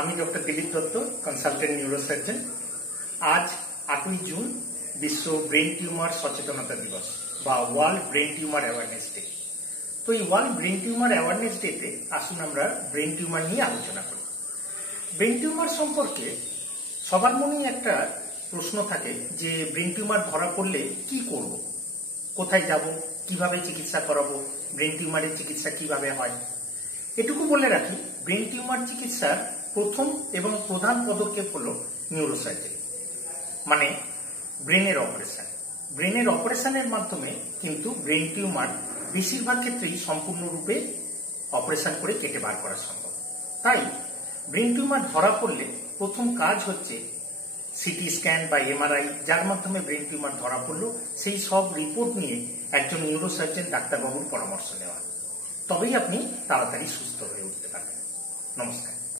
আমি doctor Dilip Dutta, consultant neurosurgeon. আজ 8ই June বিশ্ব ব্রেন টিউমার সচেতনতা দিবস বা world brain tumour awareness day. তো এই ওয়ার্ল্ড ব্রেন টিউমার অ্যাওয়ারনেস ডেতে আসুন আমরা ব্রেন টিউমার নিয়ে আলোচনা করি। ব্রেন টিউমার সম্পর্কে সবার মনেই একটা প্রশ্ন থাকে যে ব্রেন টিউমার ধরা পড়লে কি করব, কোথায় যাব, কিভাবে চিকিৎসা করাবো, ব্রেন টিউমারের চিকিৎসা কিভাবে হয়। এটুকু বলে রাখি, ব্রেন টিউমার চিকিৎসার প্রথম এবং প্রধান পদক্ষেপ হলো নিউরোসার্জারি, মানে ব্রেনের অপারেশন। ব্রেনের অপারেশনের মাধ্যমে কিন্তু ব্রেন টিউমার বেশিরভাগ ক্ষেত্রেই সম্পূর্ণরূপে অপারেশন করে কেটে বার করা সম্ভব। তাই ব্রেন টিউমার ধরা পড়লে প্রথম কাজ হচ্ছে সিটি স্ক্যান বা এমআরআই, যার মাধ্যমে ব্রেন টিউমার ধরা পড়লো সেই সব রিপোর্ট নিয়ে একজন নিউরোসার্জন ডাক্তারবাবুর পরামর্শ নেওয়া। তবেই আপনি তাড়াতাড়ি সুস্থ হয়ে উঠতে পারবেন। নমস্কার।